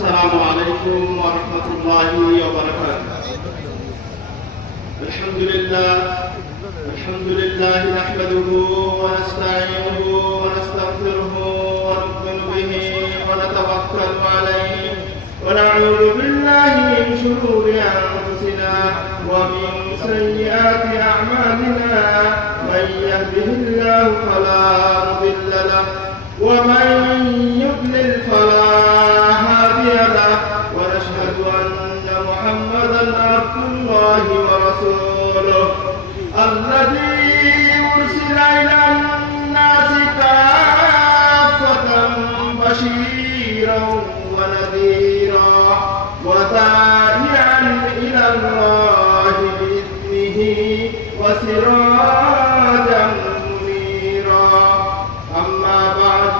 السلام عليكم ورحمة الله وبركاته. الحمد لله نحمده ونستعينه ونستغفره ونؤمن به ونتوكل عليه ونعوذ بالله من شرور أنفسنا ومن سيئات أعمالنا. من يهده الله فلا مضل له ومن يضلل فلا هادي له. ونشهد أن محمدا عبد الله ورسوله الذي أرسل إلى الناس كافة بشيرا ونذيرا وداعيا إلى الله بإذنه وسراجا منيرا. أما بعد،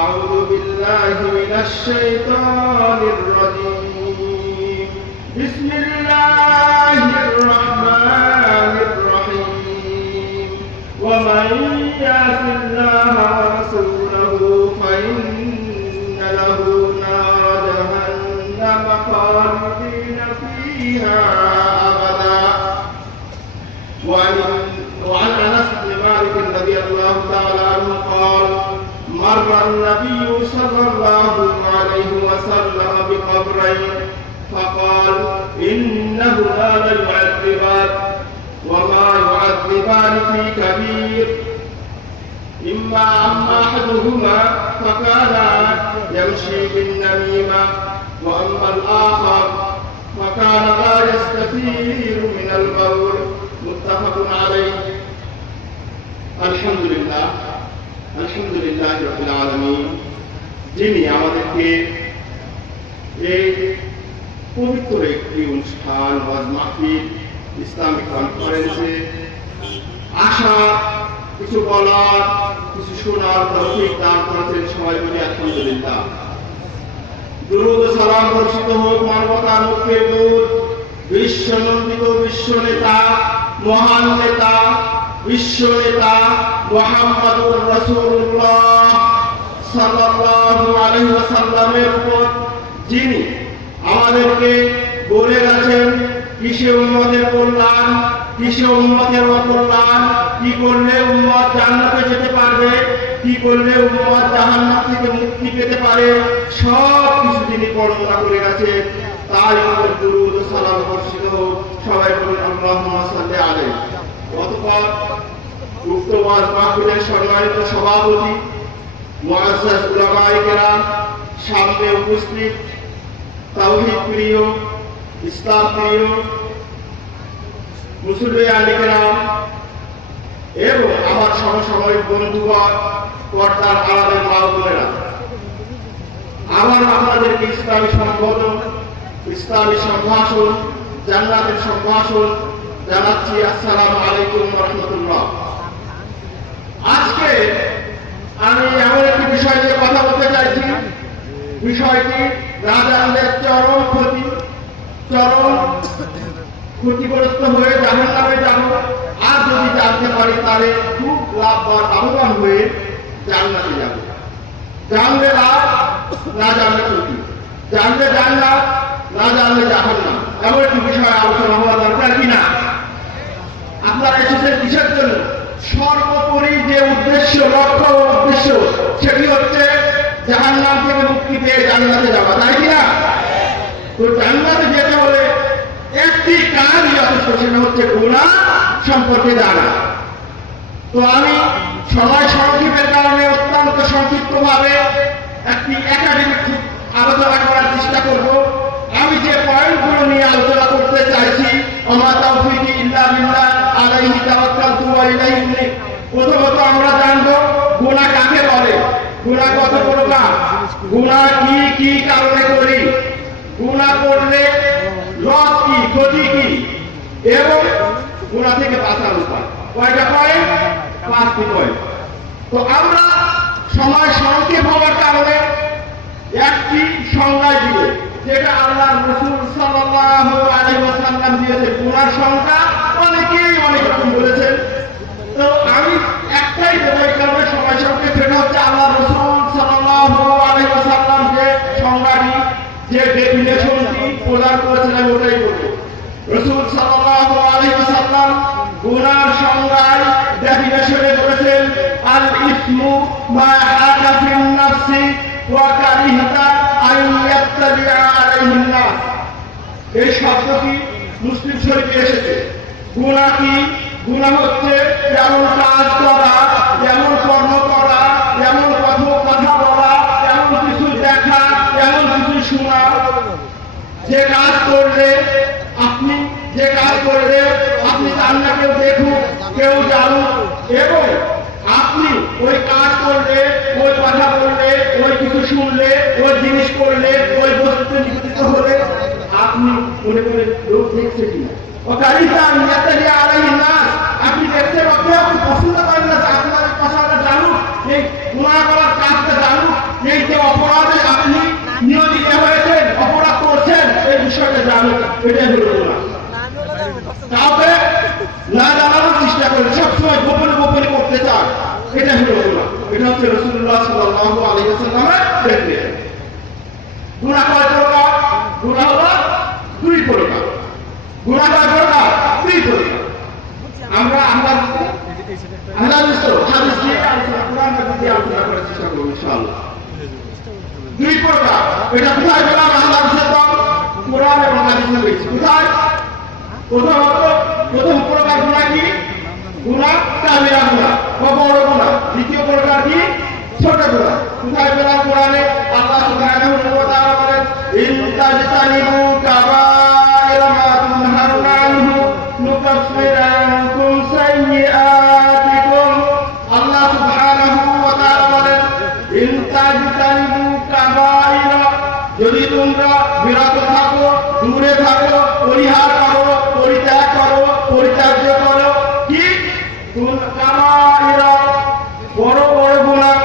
أعوذ بالله من الشيطان الرجيم. بسم الله الرحمن الرحيم. ومن يعص الله ورسوله فإن له نار جهنم خالدين فيها أبدا. وعن أنس بن مالك رضي الله تعالى عنه قال: مر النبي صلى الله عليه وسلم بقبرين فقال: إنهما ليعذبان وما يعذبان في كبير. أما أحدهما فكان يمشي بالنميمة، وأما الآخر فكان لا يستثير من البول. متفق عليه. আলহামদুলিল্লাহ রাব্বিল আলামিন, যিনি আমাদেরকে এই পবিত্র একটি অনুষ্ঠান ওয়াজ মাহফিল ইসলামিক কনফারেন্সে আসা, কিছু বলার, কিছু শোনার তৌফিক দান করেছেন। সবাই বলি আলহামদুলিল্লাহ। দুরূদ ও সালাম বর্ষিত হোক মানবতার মুখে দূত, বিশ্বনন্দিত বিশ্ব নেতা, মহান নেতা, বিশ্ব নেতা মুহাম্মদুর রাসূলুল্লাহ সাল্লাল্লাহু আলাইহি ওয়াসাল্লামের উপর, যিনি আমাদেরকে বলে গেছেন কিসে উম্মতের কল্যাণ, কিসে উম্মতের অকল্যাণ, কি করলে উম্মত জান্নাতে যেতে পারবে, কি করলে উম্মত জাহান্নাম থেকে মুক্তি পেতে পারে, সব কিছু তিনি বর্ণনা করে গেছেন। তার উপর দুরূদ ও সালাম বর্ষিত হোক। সবাই বলুন আল্লাহুম্মা সাল্লি আলাইহি। অতঃপর উক্ত ওয়াজ মাহফিলের সম্মানিত সভাপতি মুআজ্জাজ উলামায়ে কেরাম, সামনে উপস্থিত তাওহীদ প্রিয়, ইসলাম প্রিয় মুসলিম কেরাম এবং আমার সমসাময়িক বন্ধুগণ, পর্দার আড়ালের মা বোনেরা, আমার আপনাদেরকে ইসলামী সম্বোধন, ইসলামী সম্ভাষণ, জান্নাতের সম্ভাষণ জানাচ্ছি। আসসালামু আলাইকুম ওয়া রাহমাতুল্লাহ। আজকে আমি এমন একটি বিষয় নিয়ে কথা বলতে চাইছি। বিষয়টি রাজাদের চরম ক্ষতিগ্রস্ত হয়ে জাহান্নামে যাব, আর যদি জানতে পারি তাহলে খুব লাভবান হয়ে জান্নাতে যাব। জানলে লাভ, না জানলে ক্ষতি। জানলে জান্নাত, না জানলে জাহান্নাম। এমন একটি বিষয়ে আলোচনা হওয়া দরকার কিনা? আপনারা এসেছেন কিসের জন্য? সর্বোপরি যে উদ্দেশ্য, লক্ষ্য ও উদ্দেশ্য, সেটি হচ্ছে জাহান্নাম থেকে মুক্তি পেয়ে জান্নাতে যাওয়া, তাই কিনা? তো জান্নাতে যেতে হলে একটি কাজ যথেষ্ট, সেটা হচ্ছে গুনাহ সম্পর্কে জানা। তো আমি সময় সংক্ষেপের কারণে অত্যন্ত সংক্ষিপ্তভাবে একটি একাডেমিক আলোচনা করার চেষ্টা করব। আমি যে পয়েন্টগুলো নিয়ে আলোচনা করতে চাইছি, ওমা তাওফীকি ইল্লা বিল্লাহ আলাইহি তাওয়াক্কালতু ওয়া ইলাইহি উনীব। প্রথমত আমরা জানবো গুনাহ কাকে বলে, গুনাহ কত প্রকার, গুনাহ কি কি কারণে করি, গুনাহ করলে লস কি, ক্ষতি কি, এবং গুনাহ থেকে বাঁচার উপায়। কয়টা পয়েন্ট? 5টি পয়েন্ট। তো আমরা সময় সংক্ষেপ হওয়ার কারণে একটি সংজ্ঞা দিব, যেটা আল্লাহর রাসূল সাল্লাল্লাহু আলাইহি ওয়াসাল্লাম দিয়েছে। গুনাহর সংখ্যা অনেকেই অনেক রকম বলেছেন। তো আমি একটাই বলবো, এই কারণে সময় সংক্ষেপ, সেটা হচ্ছে আল্লাহর রাসূল সাল্লাল্লাহু আলাইহি ওয়াসাল্লাম যে সংজ্ঞাটি, যে সংজ্ঞায় ডেফিনেশনে বলেছেন আল ইসমু মা হাকা ফিন নাফসি ওয়া কারিহতা আন ইয়াত্তাবিআ আলাইহিন নাস। এই শব্দটি মুসলিম শরীফে এসেছে। গুনাহ কি? গুনাহ হচ্ছে এমন কাজ করা, এমন কর্ম করা, এমন কথা বলা, এমন কিছু দেখা, এমন কিছু শোনা, যে কাজ করলে আপনি চান না কেউ দেখুক, কেউ জানুক, এবং আপনি ওই কাজ করলে, ওই কথা বললে, ওই কিছু শুনলে, ওই জিনিস করলে, ওই বস্তুতে নিবেদিত হলে আপনি মনে করেন লোক দেখছে কিনা। আপনি দেখছেন, আপনি পছন্দ করেন না যে আপনার কথাটা জানুক, এই গুনাহ করার কাজটা জানুক, এই যে অপরাধে আপনি নিয়োজিত হয়েছেন, অপরাধ করছেন, এই বিষয়টা জানুক। এটাই হলো গুনাহ। কাউকে না জানানোর চেষ্টা করে সবসময় গোপনে গোপনে করতে চান, এটা হলো গুনাহ। এটা হচ্ছে রাসূলুল্লাহ সাল্লাল্লাহু আলাইহি ওয়াসাল্লামের দেখলেন। গুনাহ কয় প্রকার? গুনাহ হলো দুই প্রকার। গুনাহ কয় প্রকার? দুই প্রকার। আমরা হাদিস দিয়ে আলোচনা, কোরআন দিয়ে আলোচনা করার চেষ্টা করব ইনশাআল্লাহ। দুই প্রকার। এটা কোথায় বলা? আল্লাহ রাসূল কোরআন এবং হাদিসে বলেছে। কোথায়? প্রথম প্রকার গুনাহ কি? গুনাহ কাবিরা গুনাহ বা বড় গুনাহ। দ্বিতীয় প্রকার কি? ছোট গুনাহ। কোথায় বলা? কোরআনে আল্লাহ সুবহানাহু ওয়া তাআলা বলেন, ইন তাজতানিবু কাবাইরা মা তুনহাউনা আনহু নুকাফির আনকুম সাইয়্যাতিকুম। আল্লাহ সুবহানাহু ওয়া তাআলা বলেন, ইন তাজতানিবু কাবাইরা, যদি তোমরা বিরত থাকো, দূরে থাকো, পরিহার করো, পরিত্যাগ করো, পরিত্যাজ্য করো কি? কাবাইরা, বড় বড় গুনাহ,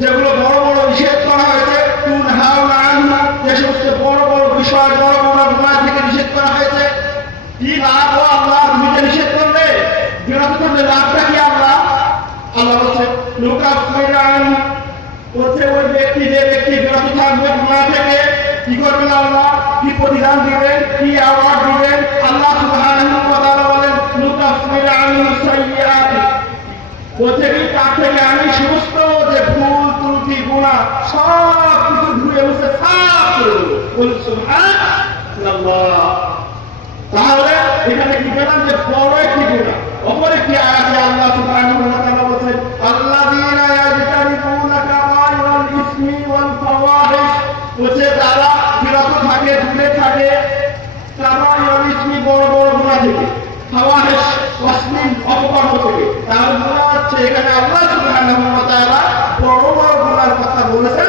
যেগুলো বড় বড় নিষেধ করা হয়েছে। তুনহাউনা আনহু, যে সমস্ত বড় বড় বিষয়, বড় বড় গুনাহ থেকে নিষেধ করা হয়েছে। কি লাভ? আল্লাহ নিজে নিষেধ করলে, বিরত করলে লাভটা কি? আল্লাহ বলছে নুকাফির আনহু, বলছে ওই ব্যক্তি, যে ব্যক্তি বিরত থাকবে গুনাহ থেকে, কি করবেন আল্লাহ? কি প্রতিদান দিবেন? কি অ্যাওয়ার্ড দিবেন? আল্লাহ সুবহানাহু ওয়া তাআলা বলেন, নুকাফির আনহু সাইয়্যাতি, বলছে কি তার থেকে আমি সমস্ত যে ভুল ত্রুটি গুনাহ সব কিছু ধুয়ে মুছে সাফ করে দেব। বলুন সুবহানাল্লাহ। তাহলে এখানে কি পেলাম? যে বড় একটি গুনাহ। অপর একটি আয়াতে আল্লাহ সুবহানাহু ওয়া তাআলা বলেন, আল্লাযীনা ইয়াজতানিবুনা কাবাইরাল ইসমি ওয়াল ফাওয়াহিশ, বলছে তারা বিরত থাকে, দূরে থাকে কাবাইরাল ইসমি, বড় বড় গুনাহ থেকে, ফাওয়াহিশ অশ্লীল অপকর্ম থেকে। তাহলে মনে হচ্ছে এখানে আল্লাহ সুবহানাহু ওয়া তাআলা বড় বড় গুনাহর কথা বলেছেন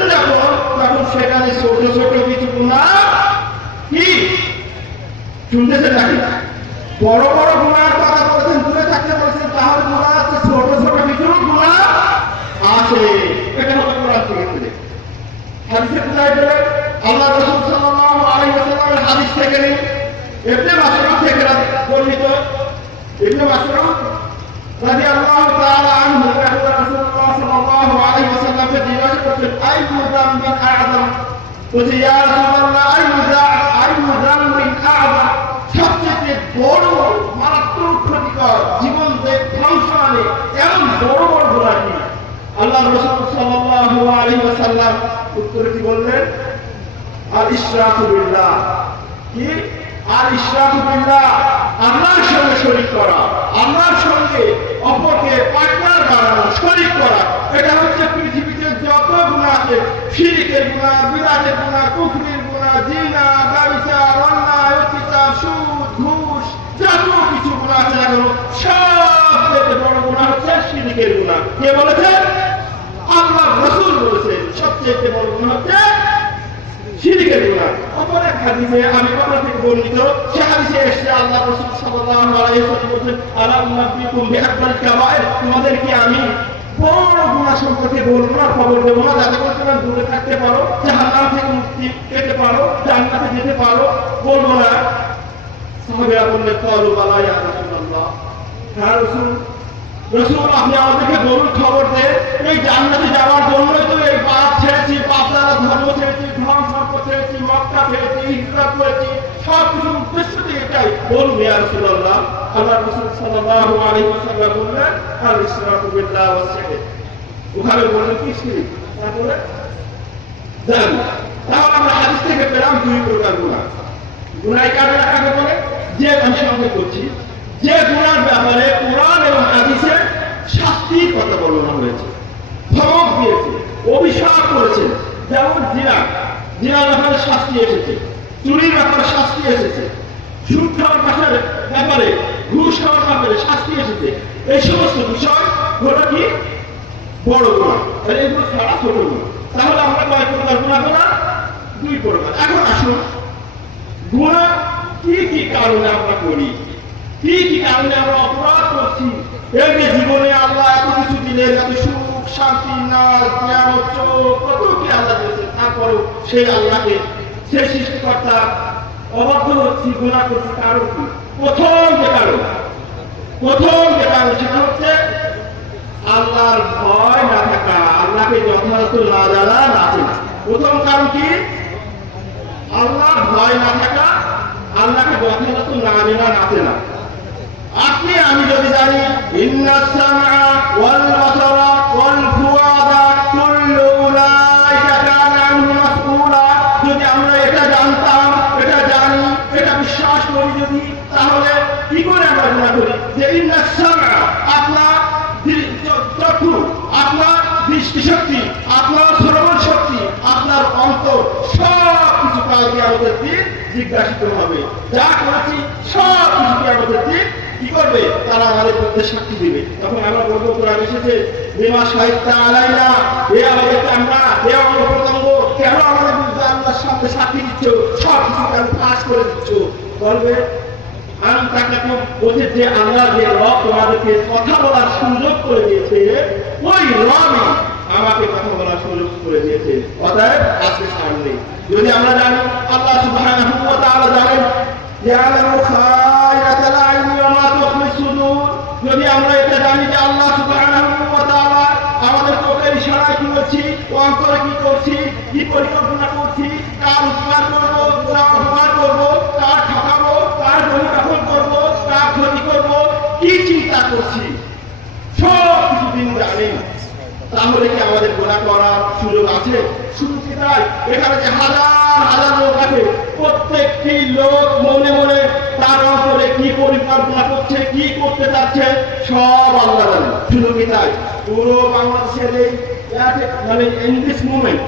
তখন সেখানে ছোট ছোট কিছু গুনাহ কি শুনতেছেন নাকি? বড় বড় গুনাহর কথা বলেছেন, দূরে থাকতে বলেছেন, তাহলে মনে হচ্ছে ছোট ছোট কিছু গুনাহ আছে। এটা হলো কোরআন থেকে। হাদিসে কোথায় পেলেন? আল্লাহ রাসূল সাল্লাল্লাহু আলাইহি ওয়াসাল্লামের হাদিস থেকে নেই, ইবনে মাসউদ থেকে বর্ণিত। ইবনে মাসউদ রাদিয়াল্লাহু তাআলা আনহু রাসূলুল্লাহ সাল্লাল্লাহু আলাইহি ওয়াসাল্লামকে জিজ্ঞাসা করলেন, আইয়ু যামবিন আ'যাম, বলছে ইয়া রাসূলুল্লাহ আইয়ু যামবিন আ'যাম, সবচেয়ে বড় মারাত্মক ক্ষতিকর, জীবন ধ্বংস আনে এমন বড় বড় গুনাহ কি? আল্লাহ রাসূল সাল্লাল্লাহু আলাইহি ওয়াসাল্লাম উত্তরে কি বললেন? আল ইশরাকু বিল্লাহ। কি? আল ইশরাকু বিল্লাহ, আল্লাহর সঙ্গে শরীক করা, আল্লাহর সঙ্গে অপরকে পার্টনার বানানো, শরীক করা। এটা হচ্ছে পৃথিবীতে যত গুনাহ আছে, শিরকের গুনাহ, বিদআতের গুনাহ, কুফরের গুনাহ, জিনা, ব্যভিচার, অন্যায়, অত্যাচার, সুদ, ঘুষ, যত কিছু গুনাহ আছে না সবচেয়ে বড় গুনাহ হচ্ছে শিরকের গুনাহ। কে বলেছে? আল্লাহর রাসূল বলেছেন সবচেয়ে বড় গুনাহ হচ্ছে শিরকের গুনাহ। অপর এক হাদিসে আমি আপনাদের থেকে বর্ণিত, সে হাদিসে এসেছে আল্লাহ রাসূল সাল্লাল্লাহু আলাইহি ওয়াসাল্লাম বলেছেন, আলা উনাব্বিকুম বিআকবাল কাবায়ের, তোমাদের কি আমি বড় গুনাহ সম্পর্কে বলবো না, খবর দেবো না, যাতে করে তোমরা দূরে থাকতে পারো, জাহান্নাম থেকে মুক্তি পেতে পারো, জান্নাতে যেতে পারো? বলবো না। সাহাবীরা বললেন, ক্বালু বালা ইয়া রাসূলুল্লাহ, হ্যাঁ রাসূল, আপনি আমাদেরকে বলুন, খবর দেন, এই জান্নাতে যাওয়ার জন্যই তো এই পাপ ছেড়েছি, পাপ দ্বারা ধর্ম ছেড়েছি, ধন সম্পদ ছেড়েছি, মক্কা ছেড়েছি, হিজরত করেছি, সব কিছুর উদ্দেশ্য তো এটাই। বলুন ইয়া রাসূলুল্লাহ। আল্লাহ রাসূল সাল্লাল্লাহু আলাইহি ওয়াসাল্লাম বললেন আল ইসরাফু বিল্লাহ ওয়াস সিহর। ওখানে বললেন কি শিরক, তারপরে জান। তাহলে আমরা হাদিস থেকে পেলাম দুই প্রকার গুনাহ। গুনাহ কাকে বলে? যে আমি সঙ্গে করছি, যে গুনার ব্যাপারে কোরআন এবং হাদিসে শাস্তির কথা বর্ণনা হয়েছে, ধমক দিয়েছে, অভিশাপ করেছে। যেমন জিনা, জিনার ব্যাপারে শাস্তি এসেছে, চুরির ব্যাপারে শাস্তি এসেছে, সুদ খাওয়ার ব্যাপারে, ঘুষ খাওয়ার ব্যাপারে শাস্তি এসেছে। এই সমস্ত বিষয় হলো কি বড় গুনাহ, আর এগুলো ছাড়া ছোট গুনাহ। তাহলে আমরা কয় প্রকার গুনাহ করলাম? দুই প্রকার। এখন আসুন গুনাহ কি কি কারণে আমরা করি, কি কি কারণে আমরা অপরাধ করছি। এই যে জীবনে আল্লাহ এত কিছু দিলেন, এত সুখ শান্তি নাচ জ্ঞান কত কি আল্লাহ দিয়েছেন, তারপরেও সেই আল্লাহকে, সেই সৃষ্টিকর্তা অবাধ্য হচ্ছি, গুনাহ করছি। কারণ কি? প্রথম যে কারণ সেটা হচ্ছে আল্লাহর ভয় না থাকা, আল্লাহকে যথাযথ না জানা, না চেনা। প্রথম কারণ কি? আল্লাহর ভয় না থাকা, আল্লাহকে যথাযথ না জানা, না চেনা। আপনি আমি যদি জানি ইন্নাস সামআ ওয়াল বাসারা ওয়াল ফুআদা কুল্লু উলাইকা কানা আনহু মাসউলা, যদি আমরা এটা জানতাম, এটা জানি, এটা বিশ্বাস করি যদি, তাহলে কি করে আমরা গুনাহ করি? যে ইন্নাস সামআ, আপনার চক্ষু, আপনার দৃষ্টিশক্তি, আপনার শ্রবণ শক্তি, আপনার অন্তর, সব কিছু কালকে আমাদের দিন জিজ্ঞাসিত হবে। যা করেছি সব কিছু আমাদের দিন কি করবে? তারা আমাদের মধ্যে সাক্ষী দিবে। তখন আমরা বলবো কোরআন এসেছে বিমা শাহিদতা আলাইনা, এ আমাদের চামড়া, এ আমাদের পতঙ্গ, কেন আমাদের বিরুদ্ধে আল্লাহর সামনে সাক্ষী দিচ্ছ, সব কিছু কেন ফাঁস করে দিচ্ছ? বলবে আমি তাকে বলছে যে আল্লাহ যে রব তোমাদেরকে কথা বলার সুযোগ করে দিয়েছে, ওই রবই আমাকে কথা বলার সুযোগ করে দিয়েছে। অতএব আজকে সামনে যদি আমরা জানি আল্লাহ সুবহানাহু ওয়া তাআলা জানেন ইয়ালামু খায়রাতাল আইনি ওয়া মা তুখফি সুদূর, যদি আমরা এটা জানি যে আল্লাহ সুবহানাহু ওয়া তাআলা আমাদের চোখের ইশারায় কি করছি, অন্তরে কি করছি, কি পরিকল্পনা করছি, কার উপকার করবো, কার উপকার করবো, কার ঠকাবো, কার জমি দখল করবো, কার ক্ষতি করবো, কি চিন্তা করছি, সব কিছু দিন জানেন, তাহলে কি আমাদের গুনাহ করার সুযোগ আছে? শুধু কি তাই, এখানে যে হাজার হাজার লোক আছে, প্রত্যেকটি লোক মনে মনে তার অন্তরে কি পরিকল্পনা করছে, কি করতে চাচ্ছে, সব আল্লাহ জানেন। শুধু কি তাই, পুরো বাংলাদেশের এই মানে ইন দিস মোমেন্ট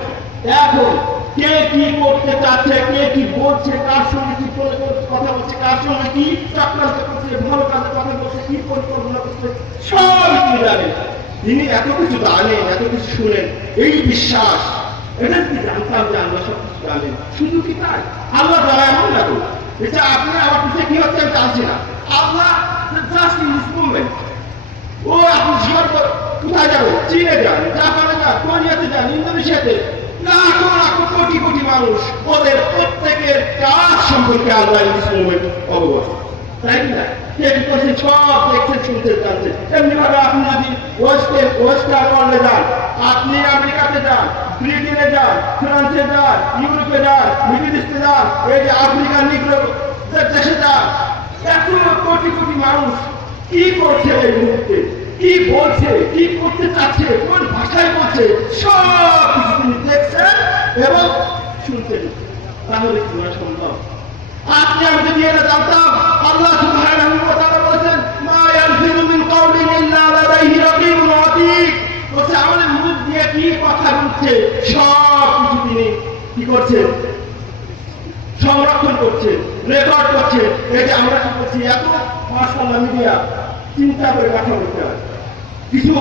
এখন কে কি করতে চাচ্ছে, কে কি বলছে, কার সঙ্গে কি কথা বলছে, কার সঙ্গে কি চক্রান্ত করছে, ভালো কাজে কথা বলছে, কি পরিকল্পনা করছে, সব কিছু জানেন। তিনি এত কিছু জানেন, এত কিছু শুনেন, এই বিশ্বাস, এটা কি জানতাম যে আল্লাহ সব কিছু জানেন। শুধু কি তাই, আল্লাহ যারা এমন লাগো এটা আপনি আমার পিছিয়ে কি হচ্ছে আমি জানছি না, আল্লাহ জাস্ট ইন দিস মোমেন্ট, ও আপনি সর্ব কোথায় যাবেন, চীনে যান, জাপানে যান, কোরিয়াতে যান, ইন্দোনেশিয়াতে, লাখো লাখো কোটি কোটি মানুষ, ওদের প্রত্যেকের কাজ সম্পর্কে আল্লাহ ইন দিস মোমেন্ট অবগত, তাই না? কে কি করছে সব দেখছেন, শুনতে জানছেন। এমনি ভাবে আপনি যদি ওয়েস্টার্ন যান, আপনি আমেরিকাতে যান, ব্রিটেনে যান, ফ্রান্সে যান, ইউরোপে যান, মিডল ইস্টে যান, এই যে আফ্রিকার নিগ্রো দেশে যান, এত কোটি কোটি মানুষ কি করছে এই মুহূর্তে, কি বলছে, কি করতে চাচ্ছে, কোন ভাষায় বলছে, সব কিছু তিনি দেখছেন এবং শুনছেন। তাহলে কি সম্ভব? আপনি আমি যদি এটা জানতাম, আল্লাহ সুবহানাহু ওয়া তাআলা বলেছেন মা ইয়ালফিযু মিন কাওলিন ইল্লা লাদাইহি রাকীবুন আতীদ, বলছে আমাদের মুখ দিয়ে কি কথা বলছে সব কিছু তিনি কি করছেন, সংরক্ষণ করছে, রেকর্ড করছে। এই যে আমরা কি করছি, এত মাশাআল্লাহ মিডিয়া, চিন্তা করে কথা বলতে হয়, কিছু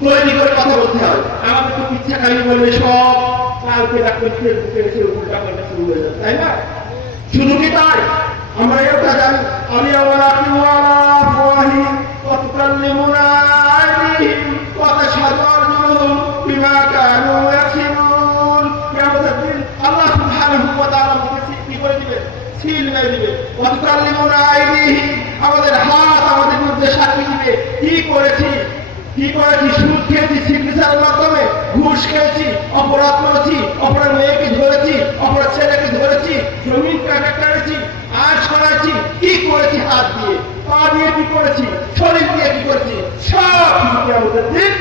তৈরি করে কথা বলতে হয়। আমাদের তো ইচ্ছা খালি বললে সব কালকে ডাক্তার ফেসবুকে এসে উল্টা পাল্টা শুরু হয়ে যায়, তাই না? শুধু কি তাই, আমরা এটা জানি আলিয়া ওয়ালা কিওয়ালা ফাহি ওয়া তুকাল্লিমুনা আইদিহিম ওয়া তাশহাদু আরজুলুহুম বিমা কানু ইয়াকসিবুন। কিয়ামতের দিন আল্লাহ সুবহানাহু ওয়া তাআলা আমাদের কি করে দিবে, সিল মেরে দিবে। ওয়া তুকাল্লিমুনা আইদিহিম, আমাদের হাত আমাদের বিরুদ্ধে সাক্ষী দিবে, কি করেছি, কি করেছি, সুদ খেয়েছি সিগনেচারের মাধ্যমে, ঘুষ খেয়েছি, অপরাধ করেছি, অপরাধ মেয়েকে ধরেছি, অপরাধ ছেলেকে ধরেছি, জমিন কাটা করেছি, আর ছড়াচ্ছি কি করেছি, হাত দিয়ে পা দিয়ে কি করেছি, শরীর দিয়ে কি করেছি, সব কিছু আমাদের দিন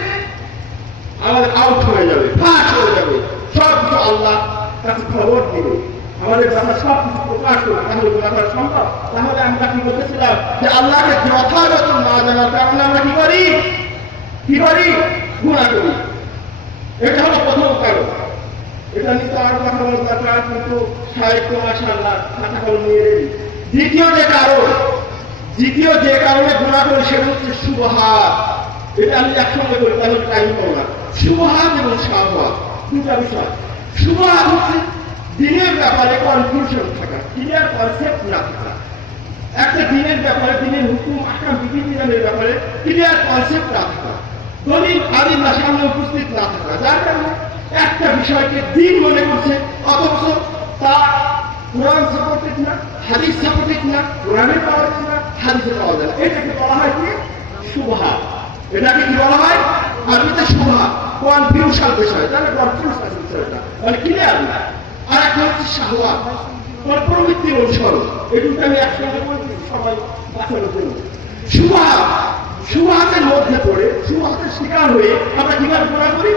আমাদের আউট হয়ে যাবে, ফাঁস হয়ে যাবে, সব কিছু আল্লাহ কাছে খবর দিবে, আমাদের কথা সব কিছু প্রকাশ করবে। তাহলে গুণা করা সম্ভব? তাহলে আমরা কি বলতেছিলাম যে আল্লাহকে যথাযথ না জানার কারণে আমরা কি করি গুণা করি। এটা হলো প্রথম কারণ। এটা নিয়ে আর কথা বলতে দরকার, কিন্তু সাহিত্য মাশাআল্লাহ খাতা কলম নিয়ে রেডি। দ্বিতীয় যে কারণে গুণা করি সেটা হচ্ছে শুবহাত। এটা আমি একসঙ্গে করি, তাহলে টাইম পাবো না। শুবহাত এবং শাহওয়াত দুটা বিষয়। শুবহাত হচ্ছে দিনের ব্যাপারে কনফিউশন থাকা, ক্লিয়ার কনসেপ্ট না থাকা। একটা দিনের ব্যাপারে, দিনের হুকুম আহকাম বিধিবিধানের ব্যাপারে ক্লিয়ার কনসেপ্ট না থাকা, দলিল আদিল্লা সামনে উপস্থিত না থাকা, যার কারণে একটা বিষয়কে দিন মনে করছে, অথচ তা কোরআন সাপোর্টেড না, হাদিস সাপোর্টেড না, কোরআনে পাওয়া যায় না, হাদিসে পাওয়া যায় না। এটাকে বলা হয় কি? শুবহাত। এটাকে কি বলা হয়? আরবিতে শুবহাত, কনফিউশন বিষয়, তাহলে কনফিউশন বিষয়টা মানে ক্লিয়ার না। আর একটা হচ্ছে শাহওয়াত, প্রবৃত্তির অনুসরণ। এই দুটো আমি একসঙ্গে বলছি সবাই বাঁচানোর জন্য। শুবহাতের মধ্যে পড়ে, শুবহাতের শিকার হয়ে আমরা কিভাবে গুনাহ করি?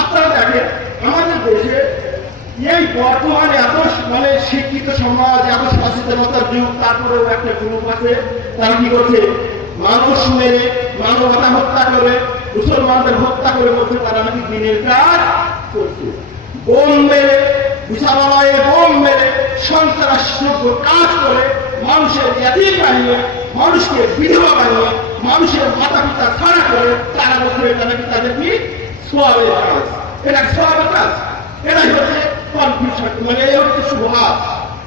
আপনারা দেখেন আমাদের দেশে এই বর্তমানে এত মানে শিক্ষিত সমাজ, এত সচেতনতার যুগ, তারপরেও একটা গ্রুপ আছে তারা কি করছে? মানুষ মেরে, মানবতা হত্যা করে, মুসলমানদের হত্যা করে বলছে তারা নাকি দিনের কাজ করছে। বোম মেরে, বিছানালয়ে বোম মেরে, সন্ত্রাসযোগ্য কাজ করে, মানুষের ইয়াতীম বানিয়ে, মানুষকে বিধবা বানিয়ে, মানুষের মাতা পিতা ছাড়া করে তারা বলছে এটা নাকি তাদের কি সওয়াবের কাজ। এটা সওয়াবের কাজ। এটাই হচ্ছে কনফিউশন, মানে এই হচ্ছে শুবহাত।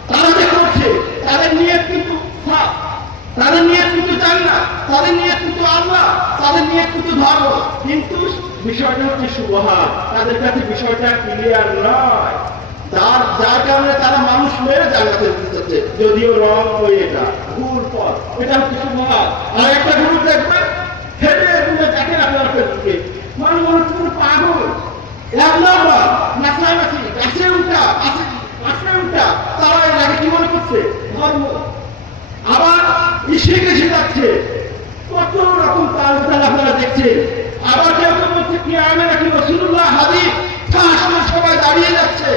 তারা যে করছে তাদের নিয়ত কিন্তু সাফ, তাদের নিয়ত কিন্তু জান্নাত, তাদের নিয়ত কিন্তু আল্লাহ, তাদের নিয়ত কিন্তু ধর্ম, কিন্তু বিষয়টা হচ্ছে শুবহাত। তাদের কাছে বিষয়টা ক্লিয়ার নয়, যার কারণে তারা মানুষ মেরে জান্নাতে যেতে চাচ্ছে, যদিও রং ওই এটা ভুল পথ। এটা হচ্ছে শুবহাত। আর একটা গ্রুপ দেখবেন হেঁটে দেখেন আপনার ফেসবুকে, মানুষ মনে হচ্ছে কোনো পাগল, এক নম্বর নাচানাচি, গাছে উঠা, তারা এটাকে কি মনে করছে? ধর্ম। আবার শিখে যাচ্ছে, কত রকম তাল আপনারা দেখছেন। আবার কেউ কেউ বলছে কি আমি নাকি রাসূলুল্লাহ হাদিস, সবাই দাঁড়িয়ে যাচ্ছে।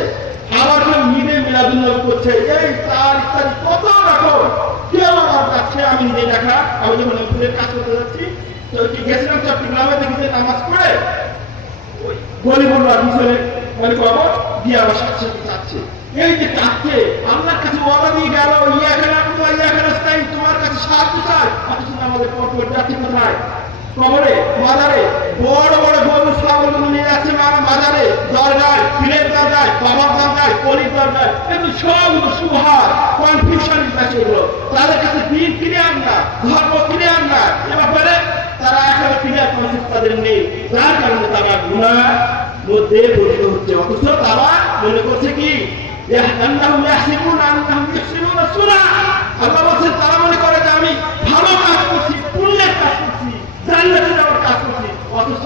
আবার কেউ মিলে মিলাদুন্নবী করছে, এই তার ইত্যাদি কত রকম। কেউ আবার যাচ্ছে, আমি নিজে দেখা, আমি যখন ফুলের কাজ করতে যাচ্ছি তো কি গেছিলাম চট্টগ্রামে, দেখেছি নামাজ পড়ে বলি বললো আর পিছনে মানে বাবা দিয়ে আবার সাথে সাথে যাচ্ছে। এই যে যাচ্ছে আল্লাহর কাছে ওয়াদা দিয়ে গেল, তোমার কাছে সাহায্য চাই, অথচ আমাদের পরপর যাচ্ছে কোথায়? কবরে, মাজারে, বড় বড় গরু ছাগল নিয়ে যাচ্ছে মাজারে, দরগায়, পীরের দরগায়, বাবার দরগায়, পলির দরগায়। কিন্তু সবগুলো শুবহাত, কনফিউশন বিষয়গুলো। তাদের কাছে দিন ক্লিয়ার না, ধর্ম ক্লিয়ার না, এ ব্যাপারে তারা এখনো ক্লিয়ার কনসেপ্ট তাদের নেই, যার কারণে তারা গুনার মধ্যে পতিত হচ্ছে। অথচ তারা মনে করছে কি আল্লাহ বলছেন তারা মনে করে যে আমি ভালো কাজ করছি, পুণ্যের কাজ করছি, জান্নাতে যাওয়ার কাজ করছি। অথচ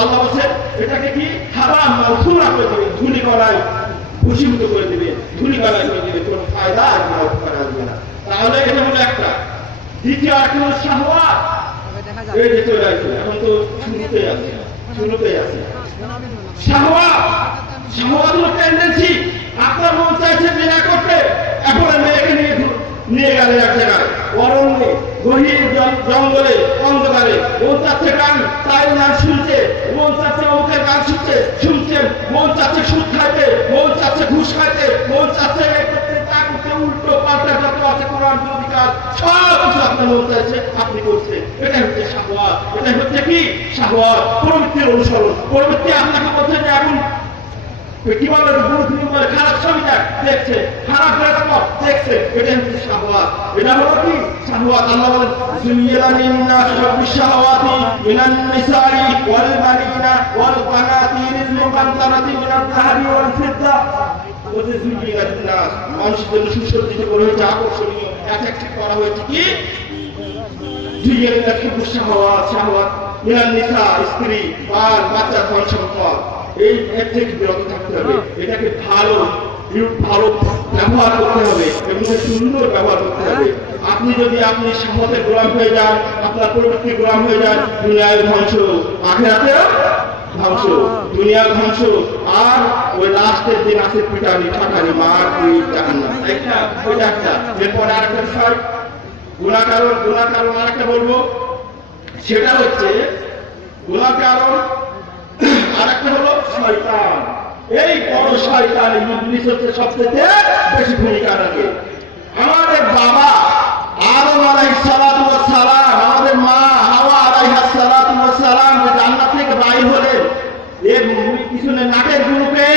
আল্লাহ বলছেন এটাকে কি হারাম মাগফুরা করে দেবে, ধুলি গলায় ভূষীভূত করে দেবে, ধুলি গলায় করে দেবে, কোনো ফায়দা আর করা আসবে না। তাহলে এটা হলো একটা। দ্বিতীয় একটা হলো শাহওয়াত। এই যে চলে আসছে, এখন তো শুরুতেই আছে শাহওয়াত হলো টেন্ডেন্সি। আপনার মন চাইছে বিনা করতে, এখন মেয়েকে নিয়ে গেলে এক জায়গায় অরণ্যে, গহীন জঙ্গলে, অন্ধকারে, মন চাচ্ছে গান, তাই গান শুনছে, মন চাচ্ছে অমুকের গান শুনছে, মন চাচ্ছে সুদ খাইতে, মন চাচ্ছে ঘুষ খাইতে, মন চাচ্ছে তা করতে, উল্টো পাল্টা যত আছে কোরআন অধিকার সব কিছু আপনার মন চাইছে আপনি করছেন। এটাই হচ্ছে শাহওয়াত। এটাই হচ্ছে কি শাহওয়াত, প্রবৃত্তির অনুসরণ। প্রবৃত্তি আপনাকে বলছে যে এখন কি বলে খারাপ ছবি দেখছে, খারাপ ড্রেস দেখছে, এটা হচ্ছে শাহওয়াত। এটা হলো কি শাহওয়াত। আল্লাহ বলেন যুইয়ানা লিন-নাস বিশ-শাহওয়াতি মিনান নিসাই ওয়াল বানিনা ওয়াল কানাতিরিল মুকান্তারাতি মিনাল যাহাবি ওয়াল ফিদ্দা। ওদের যুইয়ানা লিন-নাস মানুষের জন্য সুসজ্জিত করা হয়েছে, আকর্ষণীয় অ্যাট্রাক্টিভ করা হয়েছে কি যুইয়ানা লিন-নাস বিশ-শাহওয়াত, শাহওয়াত মিনান নিসা, স্ত্রী, বাল, বাচ্চা, ধন সম্পদ, এই এর থেকে বিরত থাকতে হবে। এটাকে ভালো ভালো ব্যবহার করতে হবে এবং সুন্দর ব্যবহার করতে হবে। আপনি যদি আপনি সামতের গোলাম হয়ে যান, আপনার প্রবৃত্তি গোলাম হয়ে যান, দুনিয়ায় ধ্বংস, আখেরাতেও ধ্বংস, দুনিয়া ধ্বংস। আর ওই লাস্টের দিন আছে পিটানি, ঠাটানি, মার পিট, জাহান্নাম। ওইটা একটা। এরপরে আরেকটা বিষয়, গুনাহ কারণ আরেকটা বলবো, সেটা হচ্ছে গুনাহ কারণ আরেকটা হলো শয়তান। এই বড় শয়তান ইবলিস হচ্ছে সবচেয়ে বেশি ভূমিকা রাখে। আমাদের বাবা আদম আলাইহিস সালাতু ওয়াস সালাম, আমাদের মা হাওয়া আলাইহিস সালাতু ওয়াস সালাম জান্নাত থেকে বাইর হলেন, এর পিছনে নাকের গ্রুপে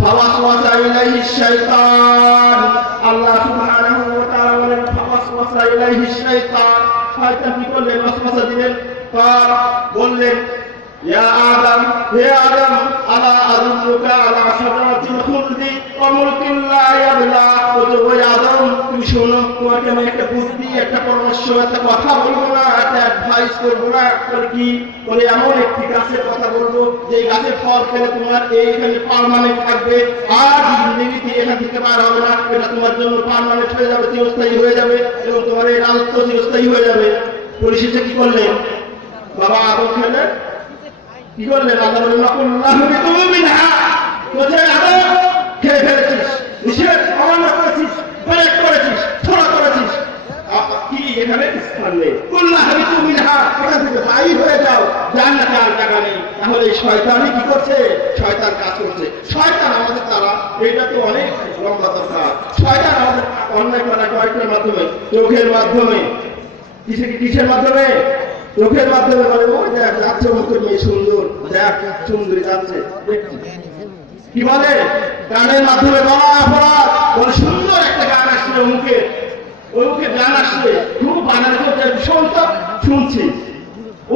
ফাওয়াসওয়াসা ইলাইহিস শাইতান। আল্লাহ সুবহানাহু ওয়া তাআলা বলেন ফাওয়াসওয়াসা ইলাইহিস শাইতান। শয়তান কি করলেন? ওয়াসওয়াসা দিলেন, বললেন ইয়া আদম, হে আদম, আলা আদুল্লুকা আলা শাজারাতিল খুলদি ওয়া মুলকিন লা ইয়াবলা। ওই আদম, তুমি শোনো, তোমাকে আমি একটা বুদ্ধি, একটা পরামর্শ, একটা কথা বলবো না, একটা অ্যাডভাইস করবো না, কি বলে এমন একটি গাছের কথা বলবো যে গাছের ফল খেলে তোমার এইখানে পার্মানেন্ট থাকবে, আর জিন্দেগিতে এখান থেকে বার হবে না। এটা তোমার জন্য পার্মানেন্ট হয়ে যাবে, চিরস্থায়ী হয়ে যাবে, এবং তোমার এই রাজত্ব চিরস্থায়ী হয়ে যাবে। পরিশেষে কি করলেন? বাবা আদম খেলেন, কি করলেন? আল্লাহ বললেন আল্লাহু বিকুম মিনহা। বলছে আদম, খেয়ে ফেলেছিস, নিষেধ অমান্য করেছিস, ব্রেক করেছিস, ছোড়া করেছিস, কি এখানে স্থান নেই। আল্লাহু বিকুম মিনহা, এখান থেকে বাইর হয়ে যাও, জান্নাতে আর জায়গা নেই। তাহলে শয়তানই কি করছে? শয়তান কাজ করছে। শয়তান আমাদের দ্বারা, এটা তো অনেক লম্বা দরকার। শয়তান আমাদের অন্যায় করা কয়েকটার মাধ্যমে, চোখের মাধ্যমে, কিসের মাধ্যমে? চোখের মাধ্যমে বলে ওই দেখ যাচ্ছে মুখের মেয়ে সুন্দর, দেখ সুন্দরী যাচ্ছে, কি বলে? গানের মাধ্যমে বলা অপরাধ, বলে সুন্দর একটা গান আসছে মুখে, ওই মুখে গান আসছে, খুব বানানো করছে, শুনতো, শুনছি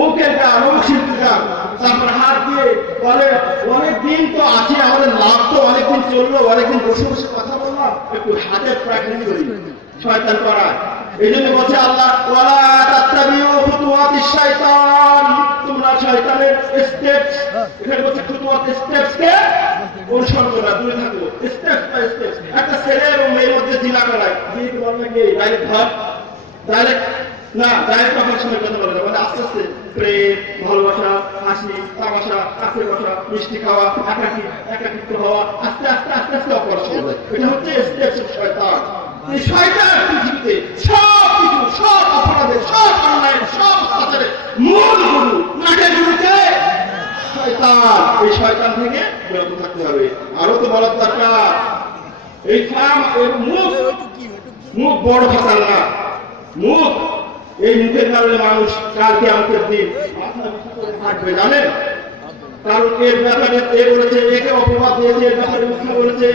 ওকে গান, ও শিল্পী গান। তারপর হাত দিয়ে বলে অনেক দিন তো আছে, আমাদের লাভ তো অনেকদিন চললো, অনেকদিন বসে বসে কথা বললাম, একটু হাতের প্র্যাকটিস করি। শয়তান করা। এই জন্য বলছে আল্লাহ, ওয়ালা তাত্তাবিউ খুতুওয়াতিশ শাইতান, তোমরা শয়তানের স্টেপস, এখানে বলছে খুতুওয়াত, স্টেপস কে অনুসরণ করো, দূরে থাকো, স্টেপস বাই স্টেপস। একটা ছেলে এবং মেয়ের মধ্যে জিনা করায়, জিদ বললে কি ডাইরেক্ট ভাব, ডাইরেক্ট না, ডাইরেক্ট আপনার সঙ্গে কথা বলে না, মানে আস্তে আস্তে প্রেম, ভালোবাসা, হাসি, তামাশা, কাছে বসা, মিষ্টি খাওয়া, একাকিত্ব হওয়া, আস্তে আস্তে আস্তে আস্তে অপরাধ হবে। এটা হচ্ছে স্টেপস অফ শয়তান। এই শয়তান পৃথিবীতে সব কিছু, সব অপরাধের, সব অন্যায়ের, সব অত্যাচারের মূল গুরু, নাটের গুরুকে শয়তান। এই শয়তান থেকে বিরত থাকতে হবে। আরো তো বলার দরকার, এই মুখ বড় খাতার না, মুখ, এই মুখের কারণে মানুষ কালকে আমাদের দিন থাকবে, জানেন? কারণ এর ব্যাপারে এ বলেছে, একে অপবাদ দিয়েছে, এর ব্যাপারে মিথ্যা বলেছে,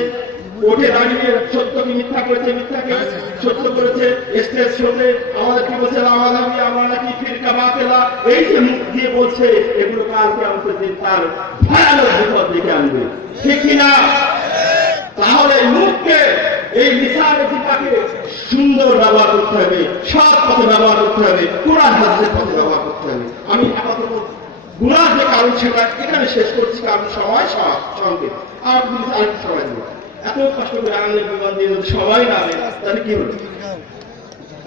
ওঠে দাঁড়িয়ে সত্যকে মিথ্যা করেছে, মিথ্যাকে সত্য করেছে, স্টেজ শোতে আমাদেরকে বলছে আমাদাবি, আমরা নাকি ফিরকা বাতেলা, এই যে মুখ দিয়ে বলছে, এগুলো কালকে আমাদের দিন তার ভয়ানক বিপদ দেখে আনবে, ঠিক কিনা? তাহলে মুখকে, এই লিসানের দিকটাকে সুন্দর ব্যবহার করতে হবে, সৎ পথে ব্যবহার করতে হবে, কোরআন হাদিসের পথে ব্যবহার করতে হবে। আমি আপাতত গুনাহ যে কারণ সেটা এখানে শেষ করছি, কারণ সময় সঙ্গে আর আরেকটু সময় দেবো। এত কষ্ট করে আনলে বিমান দিয়ে যদি সবাই না আনে তাহলে কি হবে?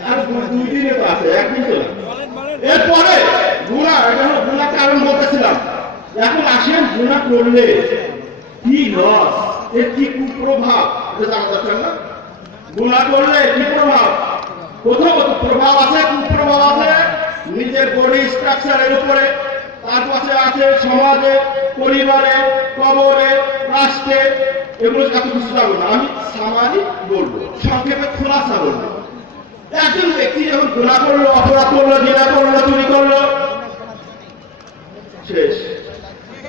আর 2 দিনে তো আছে, একদিন তো না। এরপরে গুনাহ, এটা হলো গুনাহ কারণ বলতেছিলাম। এখন আসেন গুনাহ করলে কি লস, এর কি কুপ্রভাব, এটা জানা দরকার না? গুনাহ করলে কি প্রভাব? প্রথমত প্রভাব আছে, কুপ্রভাব আছে নিজের বডি স্ট্রাকচারের উপরে, তার পাশে আছে সমাজে, পরিবারে, কবরে, রাষ্ট্রে। এগুলো এত কিছু যাবো না, আমি সামারি বলবো, সংক্ষেপে খোলাসা বলবো। একজন ব্যক্তি যখন গুনাহ করলো, অপরাধ করলো, জিনা করলো, চুরি করলো, শেষ।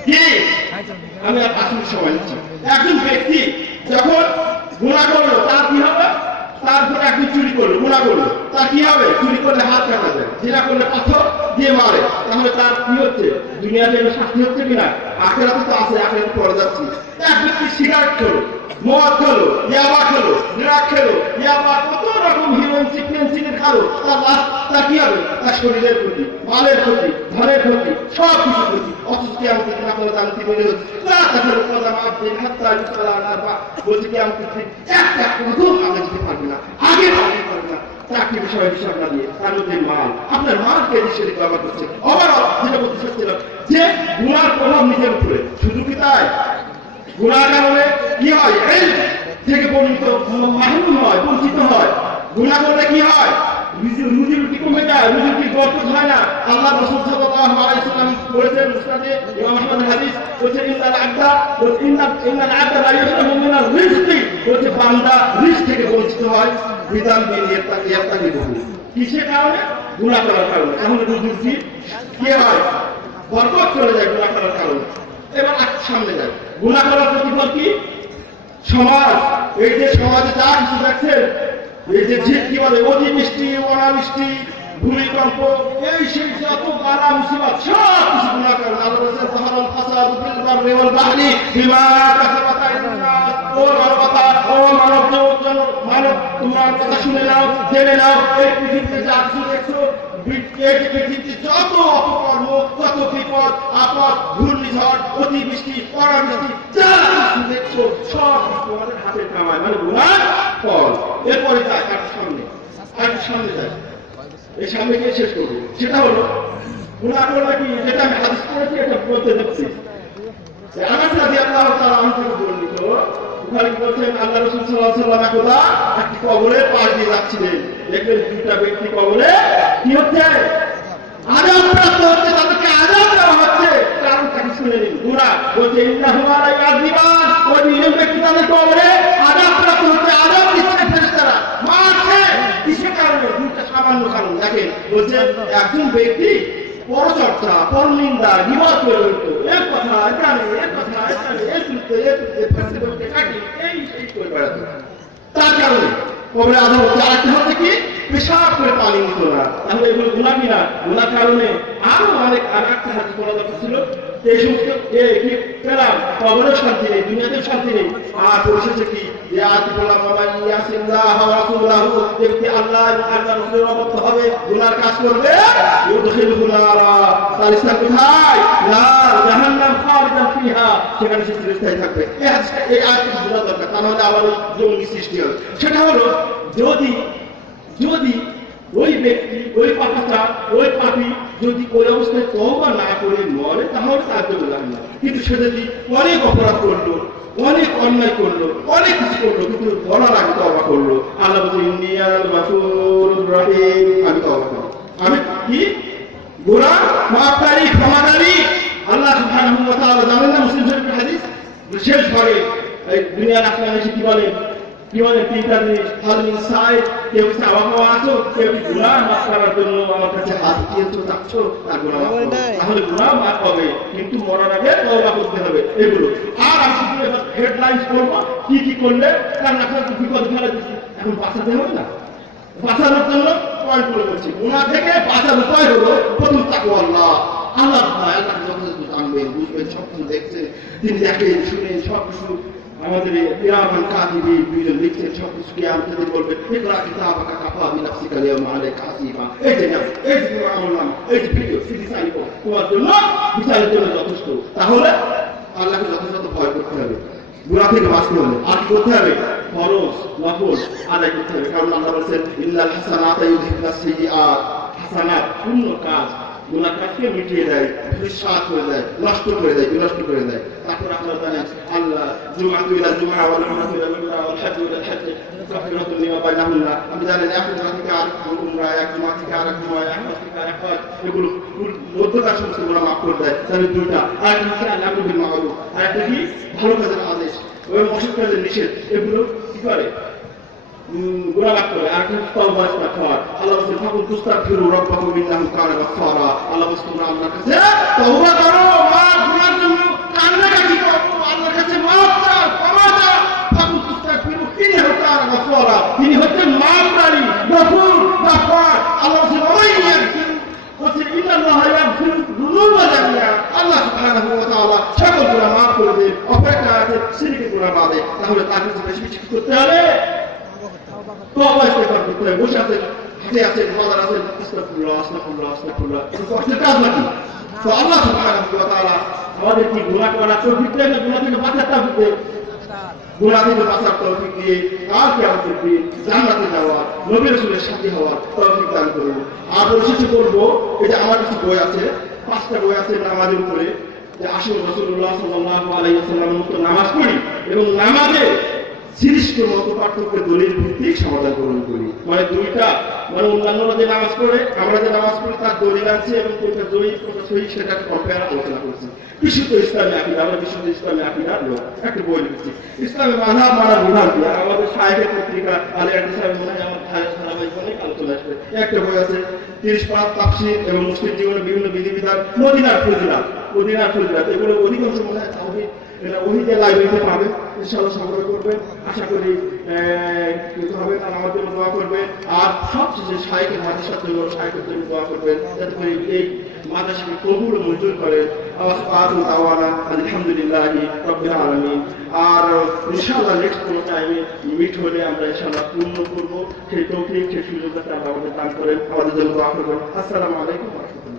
কি আমি আর 5 মিনিট সময় নিচ্ছি। একজন ব্যক্তি যখন গুনাহ করলো, তার কি হবে? তারপরে একদিন চুরি করলো, গুনাহ করলো, তার কি হবে? চুরি করলে হাত কাটা যায়, জিনা করলে পাথর দিয়ে মারে। তাহলে তার কি হচ্ছে? দুনিয়াতে শাস্তি হচ্ছে কিনা? আখেরাতে তো আছে, আখেরাতে পরে যাচ্ছি। এক ব্যক্তি সিগারেট খেলো, মদ খেলো, ইয়াবা খেলো, ড্রাগ খেলো, ইয়াবা কত রকম হিরোইন সিকোয়েন্সিনের খালো, তার কি হবে? তার শরীরের ক্ষতি, মালের ক্ষতি, ধনের ক্ষতি, সব কিছু ক্ষতি। অথচ কিয়ামতের দিন আপনারা জানতে পেরে লা তাখালু কদাম আবদিন হাত্তা ইউসালা আলা আরবা, বলছে কিয়ামতের দিন একটা কদম আগে যেতে পারবে না, আগে যেতে পারবে না। চাকরি বিষয়ে হিসাব না দিয়ে তার মধ্যে মাল, আপনার মালকে নিশ্চয়ই ব্যবহার করছে। ওভারঅল যেটা বলতে চাচ্ছিলাম যে গুনার প্রভাব নিজের উপরে, শুধু কি তাই? গুনার কারণে কি হয়? এই থেকে বঞ্চিত মাহরুম হয়, বঞ্চিত হয়। গুনাহ করলে কি হয়? রুজি রুটি কমে যায়, রুজি রুটি বরকত হয় না। আল্লাহ রাসূল সাল্লাল্লাহু আলাইহি ওয়াসাল্লাম বলেছেন মুসনাদে ইমাম আহমদ হাদিস, বলেছে ইন্নাল আবদা লা ইয়াহরুমু মিনার রিজকি, বলেছে বান্দা রিজক থেকে বঞ্চিত হয় বিধান দিয়ে ইয়াত্তাকিবু, কিসের কারণে? গুনাহ করার কারণে। তাহলে রুজি রুটি কি হয়? বরকত চলে যায় গুনাহ করার কারণে। এবার সামনে যায় গুনাহ করার প্রতিফল কি? সমাজ, এই যে সমাজে যা কিছু দেখছেন, এই যে কি বলে অতিবৃষ্টি, অনাবৃষ্টি, ভূমিকম্প, এই সেই যত বালা মুসিবত সব কিছু গুনাহ করে। আল্লাহ বলেছেন যাহারাল ফাসাদু ফিল বাররি ওয়াল বাহরি বিমা কাসাবাত আইদিন নাস। ও মানবতা, ও মানব, তোমার কথা শুনে নাও, জেনে নাও, এই পৃথিবীতে যা কিছু দেখছো, এই পৃথিবীতে যত অপকর্ম, যত বিপদ আপদ, ঘূর্ণিঝড়, অতিবৃষ্টি, অনাবৃষ্টি যা কিছু দেখছো সব তোমাদের হাতের কামাই, মানে গুনাহ ফল। এরপরে যায় সামনে যায়, এই সামনে গিয়ে শেষ করবো। সেটা হলো গুনাহ করলে কি, যেটা আমি হাদিস পড়েছি এটা বলতে দেখছি। আনাস রাদিয়াল্লাহু তাআলা আনহু থেকে বর্ণিত, বুখারী বলেছেন আল্লাহ রাসূল সাল্লাল্লাহু আলাইহি ওয়াসাল্লাম একদা একটি কবরের পাশ দিয়ে যাচ্ছিলেন। দেখবেন দুটা ব্যক্তি কবরে কি হচ্ছে? আযাব প্রাপ্ত হচ্ছে, তাদেরকে আযাব দেওয়া হচ্ছে। কারণটা কি শুনে নিন। গুনাহ বলছে ইন্নাহু আলা ইয়াযিবান, ওই দুজন ব্যক্তি তাদের কবরে আযাব প্রাপ্ত হচ্ছে, আযাব দিচ্ছে ফেরেশতারা, মারছে। কিসের কারণে? দুইটা সামান্য কারণ। দেখেন বলছে একজন ব্যক্তি পরচর্চা, পরনিন্দা, গীবত করে হইতো, এর কথা এখানে, এর কথা এখানে, এর করতে ফাঁসি করতে কাটি, এই সেই করে বেড়াতো। তার কারণে কবরে আযাব হচ্ছে। আরেকটা হচ্ছে কি? পেশাব করে পানি নিত না। তাহলে এগুলো গুনাহ কিনা? গুনাহ কারণে আরো অনেক আরেকটা হাদিস পড়া দরকার ছিল। এই সমস্ত কি পেলাম, কবরেও শান্তি নেই, দুনিয়াতেও শান্তি নেই। আর পরিশেষে কি? যে আয়াত বললাম মামান ইয়াসিল্লাহ ওয়া রাসূলুহু, ব্যক্তি আল্লাহ এবং আল্লাহর রাসূলের অবাধ্য হবে, গুনাহর কাজ করবে, ইউদখিলুহু নারা, তার স্থান কোথায়? নার, জাহান্নাম, খালিদান ফিহা, সেখানে সে চিরস্থায়ী থাকবে। এই আয়াতটি বোঝা দরকার, তা নাহলে আবার জঙ্গি সৃষ্টি হবে। সেটা হলো যদি ওই ব্যক্তি, ওই পাপাটা, ওই পাপী যদি ওই অবস্থায় তওবা না করে মরে, তাহলে তার জন্য জাহান্নাম। কিন্তু সে যদি অনেক অপরাধ করলো, অনেক অন্যায় করলো, অনেক কিছু করলো, কিন্তু মরার আগে তওবা করলো, আল্লাহ বলছেন ইন্নী আনাল গফুরুর রহিম, আমি তওবা করব, আমি কি গুনাহ মাফকারী, ক্ষমাকারী। আল্লাহ সুবহানাহু ওয়া তাআলা জানেন না, মুসলিম শরীফের হাদিস শেষ ভাগে এই দুনিয়ার আসমানে কি বলে? তিনটা জিনিস, হালমিন সাইড, কেউ চাওয়া পাওয়া আছো, কেউ গুনাহ মাফ করার জন্য আমার কাছে হাত দিয়েছো, চাচ্ছো, তার গুনাহ মাফ করো। তাহলে গুনাহ মাফ হবে, কিন্তু মরার আগে তওবা করতে হবে। এগুলো আর আমি শুধু হেডলাইন্স করবো কি কি করলে তার না বিপদ ফেলে দিচ্ছি। এখন বাঁচাতে হবে না, বাঁচানোর জন্য পয়েন্ট করে করছি। গুনাহ থেকে বাঁচার উপায় হলো প্রথম তাকওয়া, আল্লাহ ভয়, আল্লাহকে যথাযথ জানবেন, বুঝবেন, সব কিছু দেখছেন, তিনি দেখেন, শুনেন, সব কিছু। আমাদের কিরামান কাতিবিন দুইজন লিখছেন, সব কিছু কিয়ামতের দিন বলবেন ইকরা কিতাবাকা কাফা বিনাফসিকা আল-ইয়াওমা আলাইকা হাসিবা। এই যে নাম, এই যে আমলনামা, এই যে ভিডিও সিডি সাইন করো, তোমার জন্য বিচারের জন্য যথেষ্ট। তাহলে আল্লাহকে যথাযথ ভয় করতে হবে, গুনাহ থেকে বাঁচতে হলে আর কি করতে হবে? ফরজ নফল আদায় করতে হবে। কারণ আল্লাহ বলেছেন ইন্নাল হাসানাতা ইউযহিবুনাস সাইয়্যাত, হাসানাত পূর্ণ কাজ গুনাহ কাজকে মিটিয়ে দেয়, নিঃশ্বাস করে দেয়, নষ্ট করে দেয়, বিনষ্ট করে দেয়। তারপর আপনারা জানেন আল্লাহ জুমআতু ইলা জুমআ ওয়াল উমরাতু ইলা উমরা ওয়াল হাজ্জু ইলা হাজ্জ কাফারাতুন লিমা বাইনাহুন্না। আপনি জানেন এক উমরা থেকে আর উমরা, এক জুমআ থেকে আরেক জুমা, এক হজ থেকে আরেক হজ, এগুলো মধ্যকার সমস্ত গুনাহ মাফ করে দেয়। তাহলে দুইটা, আর একটা আল্লাহু বিল মা'রুফ, আর একটা কি ভালো কাজের আদেশ, ওই অসৎ কাজের নিষেধ, এগুলো কি করে? গুনাহ মাফ করে। আর একটা তওবা ইস্তিগফার। আল্লাহ বলেন ফাকুল তুস্তাগফিরু রাব্বাকুম ইন্নাহু কানা গাফফারা। আল্লাহ বলেন তোমরা আল্লাহর কাছে তওবা করো, মাফ গুনার জন্য কান্নাকাটি করো, আল্লাহর কাছে মাফ চাও, ক্ষমা চাও। ফাকুল তুস্তাগফিরু ইন্নাহু কানা গাফফারা, তিনি হচ্ছেন মাফকারী, গফুর, গাফফার। আল্লাহ বলেন ওয়াই ইয়াগফির, বলেন ইন্নাল্লাহা ইয়াগফিরু যুনুবা জামিআ। আল্লাহ সুবহানাহু ওয়া তাআলা সকল গুনাহ মাফ করে দেন। অপেক্ষা আছে আছে শিরকের গুনাহ বাদে, তাহলে তার কাছে বেশি বেশি কি করতে হবে? তওবা ইস্তেগফার করতে হবে। বসে আছে, হাতে আছে, বাজার আছে, আস্তাগফিরুল্লাহ আস্তাগফিরুল্লাহ আস্তাগফিরুল্লাহ, কিন্তু কষ্টের কাজ নাকি? তো আল্লাহ সুবহানাহু ওয়া তাআলা আমাদের কি গুনাহ করার তৌফিক দেন, গুনাহ থেকে বাঁচার তৌফিক দেন, গুনাহ থেকে বাঁচার তৌফিক দিয়ে কাল কিয়ামতের দিন জান্নাতে যাওয়া, নবী রাসূলের সাথী হওয়ার তৌফিক দান করুন। আর পরিশেষে বলবো, এই যে আমার কিছু বই আছে, 5টা বই আছে নামাজের উপরে, যে আসুন রাসূলুল্লাহ সাল্লাল্লাহু আলাইহি ওয়াসাল্লামের মতো নামাজ পড়ি এবং নামাজে সৃষ্ট মত পার্থক্যের দলিল ভিত্তিক সমাধান গ্রহণ করি। মানে দুইটা, মানে অন্যান্যরা যে নামাজ পড়ে, আমরা যে নামাজ পড়ি তার দলিল আছে এবং কোনটা জয়ী কোনটা সহি সেটা কম্পেয়ার আলোচনা করছি। বিশুদ্ধ ইসলামী আকীদা, আমরা বিশুদ্ধ ইসলামী আকীদার লোক, একটা বই লিখছি ইসলামী মাযহাব মানা বিভাগ দিয়ে। আমাদের শায়েখের পত্রিকা আলী আদি সাহেব মনে হয় আমার ধারাবাহিক অনেক আলোচনা আসবে। একটা বই আছে 30 পাঁচ তাফসীর এবং মুসলিম জীবনের বিভিন্ন বিধিবিধান, মদিনার ফজিলাত, এগুলো অধিকাংশ মনে হয় তাওহীদ এটা ওহিতে লাইব্রেরিতে পাবে, ইনশাআল্লাহ সংগ্রহ করবেন। আশা করি কিছু হবে, তারা আমার জন্য দোয়া করবেন। আর সবশেষে শায়েখের মাদ্রাসার জন্য, শায়েখের জন্য দোয়া করবেন যাতে করে এই মাদ্রাসাকে কবুল ও মঞ্জুর করেন। আলহামদুলিল্লাহি রাব্বিল আলামিন। আর ইনশাআল্লাহ নেক্সট কোনো টাইমে মিট হলে আমরা ইনশাআল্লাহ পূর্ণ করবো। সেই তৌফিক, সেই সুযোগটা আল্লাহ আমাদের দান করেন, আমাদের জন্য দোয়া করবেন। আসসালামু আলাইকুম ওয়া রাহমাতুল্লাহ।